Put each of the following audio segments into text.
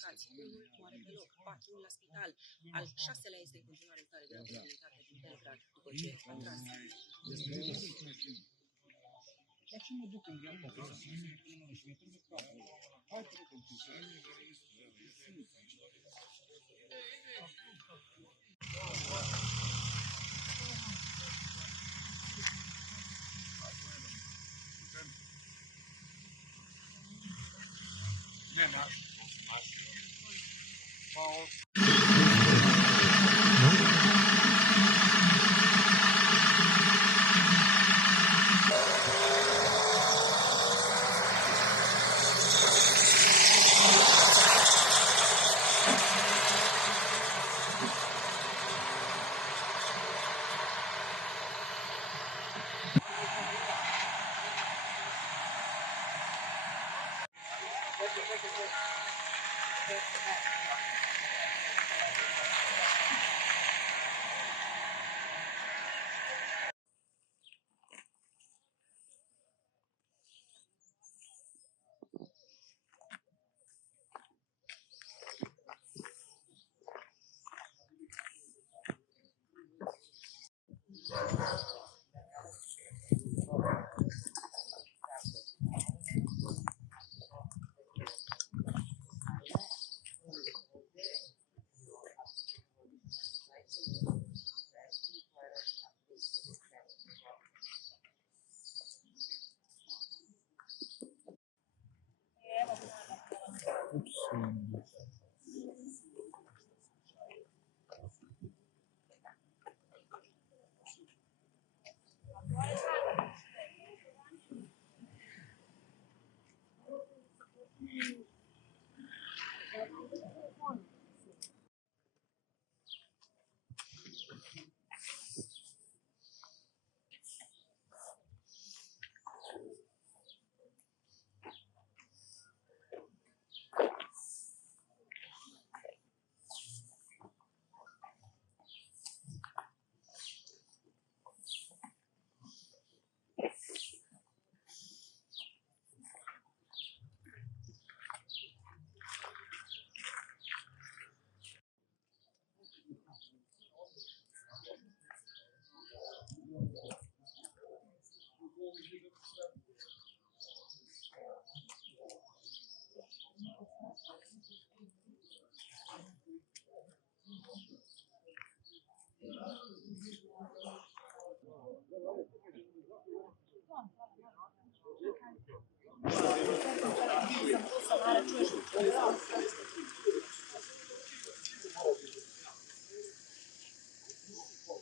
implicați. Unul moare pe loc, 4 la spital. Al 6-lea este în continuare în stare de posibilitate din Belgrad, după ce a tras. Dar ce mă duc în viața asta să fie până și mă prinde capul ăla. Hai că rog,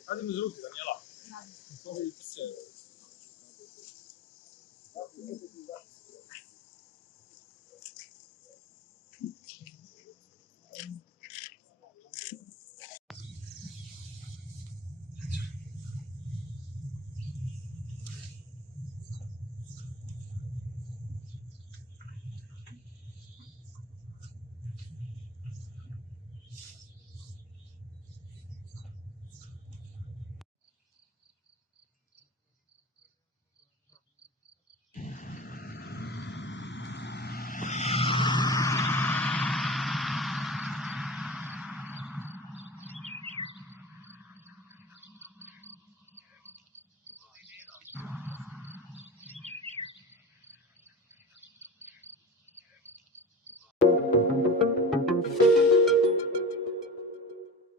Hadi mi zruti,